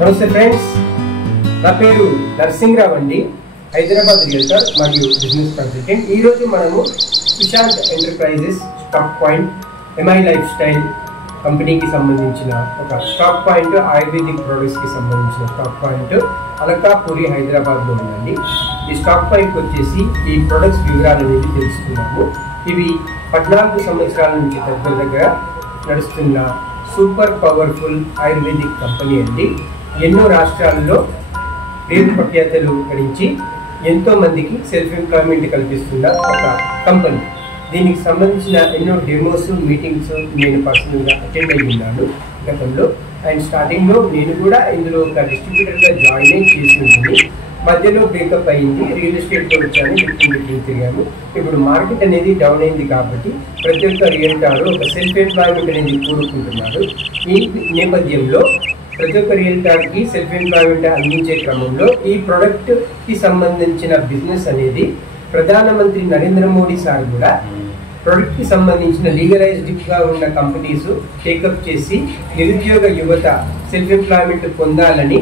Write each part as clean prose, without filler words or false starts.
నమస్తే ఫ్రెండ్స్, నా పేరు నరసింహరావు అండి. హైదరాబాద్ రియల్టర్ మరియు బిజినెస్ కన్సల్టెంట్. ఈరోజు మనము Sushant enterprises stock point MI lifestyle కంపెనీకి సంబంధించిన ఒక స్టాక్ పాయింట్, ఆయుర్వేదిక్ ప్రొడక్ట్స్కి సంబంధించిన స్టాక్ పాయింట్ అలకాపూరి హైదరాబాద్లో ఉందండి. ఈ స్టాక్ పాయింట్కి వచ్చేసి ఈ ప్రొడక్ట్స్ వివరాలు అనేది తెలుసుకున్నాము. ఇవి 14 సంవత్సరాల నుంచి దగ్గర నడుస్తున్న సూపర్ పవర్ఫుల్ ఆయుర్వేదిక్ కంపెనీ అండి. ఎన్నో రాష్ట్రాల్లో పేరు ప్రఖ్యాతలు గడించి ఎంతో మందికి సెల్ఫ్ ఎంప్లాయ్మెంట్ కల్పిస్తున్న ఒక కంపెనీ. దీనికి సంబంధించిన ఎన్నో డెమోస్, మీటింగ్స్ నేను పర్సనల్గా అటెండ్ అయ్యి ఉన్నాను గతంలో. అండ్ స్టార్టింగ్లో నేను కూడా ఇందులో ఒక డిస్ట్రిబ్యూటర్గా జాయిన్ చేసి ఉంటుంది. మధ్యలో బ్రేకప్ అయింది, రియల్ ఎస్టేట్లో వచ్చాను, డిఫరెంట్ తిరిగాము. ఇప్పుడు మార్కెట్ అనేది డౌన్ అయింది కాబట్టి ప్రతి ఒక్క రియల్టారు ఒక సెల్ఫ్ ఎంప్లాయ్మెంట్ అనేది కోరుకుంటున్నారు. ఈ నేపథ్యంలో ప్రతి ఒక్క రియల్టార్కి సెల్ఫ్ ఎంప్లాయ్మెంట్ అందించే క్రమంలో ఈ ప్రోడక్ట్కి సంబంధించిన బిజినెస్ అనేది ప్రధానమంత్రి నరేంద్ర మోడీ సార్ కూడా ప్రోడక్ట్కి సంబంధించిన లీగలైజ్డ్గా ఉన్న కంపెనీస్ టేకప్ చేసి నిరుద్యోగ యువత సెల్ఫ్ ఎంప్లాయ్మెంట్ పొందాలని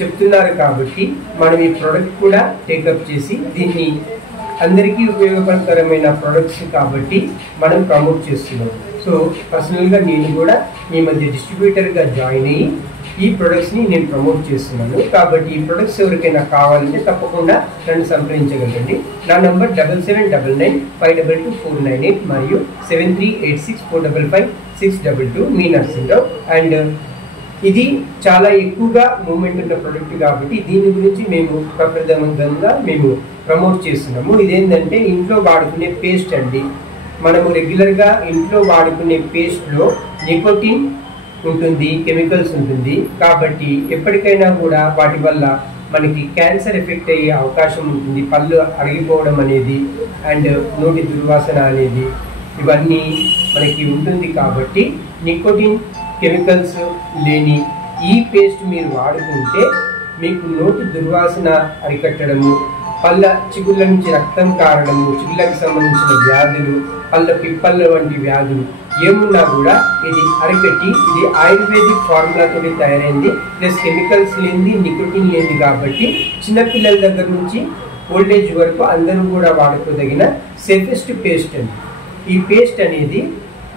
చెప్తున్నారు. కాబట్టి మనం ఈ ప్రోడక్ట్ కూడా టేకప్ చేసి దీన్ని అందరికీ ఉపయోగకరమైన ప్రోడక్ట్స్ కాబట్టి మనం ప్రమోట్ చేస్తున్నాం. సో పర్సనల్గా నేను కూడా ఈ మధ్య డిస్ట్రిబ్యూటర్గా జాయిన్ అయ్యి ఈ ప్రొడక్ట్స్ని నేను ప్రమోట్ చేస్తున్నాను. కాబట్టి ఈ ప్రొడక్ట్స్ ఎవరికైనా కావాలంటే తప్పకుండా నన్ను సంప్రదించగలండి. నా నంబర్ 7799522498 మరియు 7386455622. మీ నరసింహరావు. అండ్ ఇది చాలా ఎక్కువగా మూవ్మెంట్ ఉన్న ప్రోడక్ట్ కాబట్టి దీని గురించి మేము ప్రప్రథమంగా ప్రమోట్ చేస్తున్నాము. ఇదేంటంటే ఇంట్లో వాడుకునే పేస్ట్ అండి. మనము రెగ్యులర్గా ఇంట్లో వాడుకునే పేస్ట్లో నికోటిన్ ఉంటుంది, కెమికల్స్ ఉంటుంది. కాబట్టి ఎప్పటికైనా కూడా వాటి వల్ల మనకి క్యాన్సర్ ఎఫెక్ట్ అయ్యే అవకాశం ఉంటుంది. పళ్ళు అరిగిపోవడం అనేది అండ్ నోటి దుర్వాసన అనేది ఇవన్నీ మనకి ఉంటుంది. కాబట్టి నికోటిన్ కెమికల్స్ లేని ఈ పేస్ట్ మీరు వాడుకుంటే మీకు నోటి దుర్వాసన అరికట్టడము, పళ్ళ చిగుళ్ళ నుంచి రక్తం కారడము, చిగుళ్ళకి సంబంధించిన వ్యాధులు, పళ్ళ పిప్పళ్ళ వంటి వ్యాధులు ఏమున్నా కూడా ఇది అరికట్టి, ఇది ఆయుర్వేదిక్ ఫార్ములాతో తయారైంది. ప్లస్ కెమికల్స్ లేనిది, నికోటిన్ లేనిది కాబట్టి చిన్నపిల్లల దగ్గర నుంచి ఓల్డేజ్ వరకు అందరూ కూడా వాడుకోదగిన సేఫెస్ట్ పేస్ట్ అండి. ఈ పేస్ట్ అనేది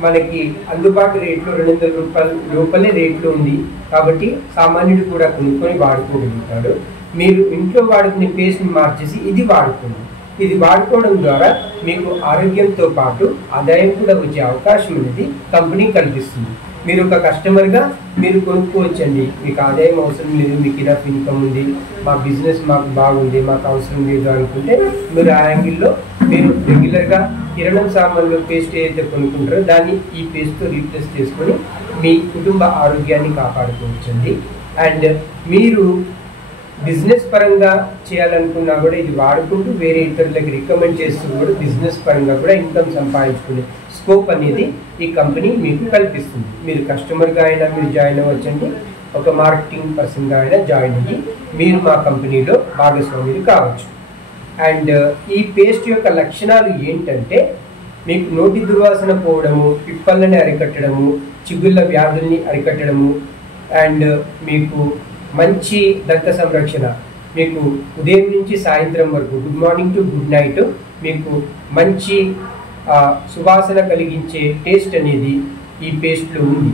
మనకి అందుబాటు రేట్లో 200 రూపాయల లోపలే రేట్లో ఉంది. కాబట్టి సామాన్యుడు కూడా కొనుక్కొని వాడుకోగలుగుతాడు. మీరు ఇంట్లో వాడుకునే పేస్ట్ని మార్చేసి ఇది వాడుకోండి. ఇది వాడుకోవడం ద్వారా మీకు ఆరోగ్యంతో పాటు ఆదాయం కూడా వచ్చే అవకాశం అనేది కంపెనీ కల్పిస్తుంది. మీరు ఒక కస్టమర్గా మీరు కొనుక్కోవచ్చండి. మీకు ఆదాయం అవసరం లేదు, మీకు ఇనఫ్ ఇన్కమ్ ఉంది, మా బిజినెస్ మాకు బాగుంది, మాకు అవసరం లేదు అనుకుంటే మీరు ఆ యాంగిల్లో మీరు రెగ్యులర్గా కిరాణం సామాన్లు పేస్ట్ ఏదైతే కొనుక్కుంటారో దాన్ని ఈ పేస్ట్తో రీప్లేస్ చేసుకొని మీ కుటుంబ ఆరోగ్యాన్ని కాపాడుకోవచ్చండి. అండ్ మీరు బిజినెస్ పరంగా చేయాలనుకున్నా కూడా ఇది వాడుకుంటూ వేరే ఇతరులకి రికమెండ్ చేస్తూ కూడా బిజినెస్ పరంగా కూడా ఇన్కమ్ సంపాదించుకునే స్కోప్ అనేది ఈ కంపెనీ మీకు కల్పిస్తుంది. మీరు కస్టమర్గా అయినా మీరు జాయిన్ అవ్వచ్చండి, ఒక మార్కెటింగ్ పర్సన్గా అయినా జాయిన్ అయ్యి మీరు మా కంపెనీలో భాగస్వాములు కావచ్చు. అండ్ ఈ పేస్ట్ యొక్క లక్షణాలు ఏంటంటే మీకు నోటి దుర్వాసన పోవడము, పిప్పళ్ళని అరికట్టడము, చిగుళ్ళ వ్యాధుల్ని అరికట్టడము, అండ్ మీకు మంచి దంత సంరక్షణ, మీకు ఉదయం నుంచి సాయంత్రం వరకు good morning to good night మీకు మంచి సువాసన కలిగించే టేస్ట్ అనేది ఈ పేస్ట్లో ఉంది.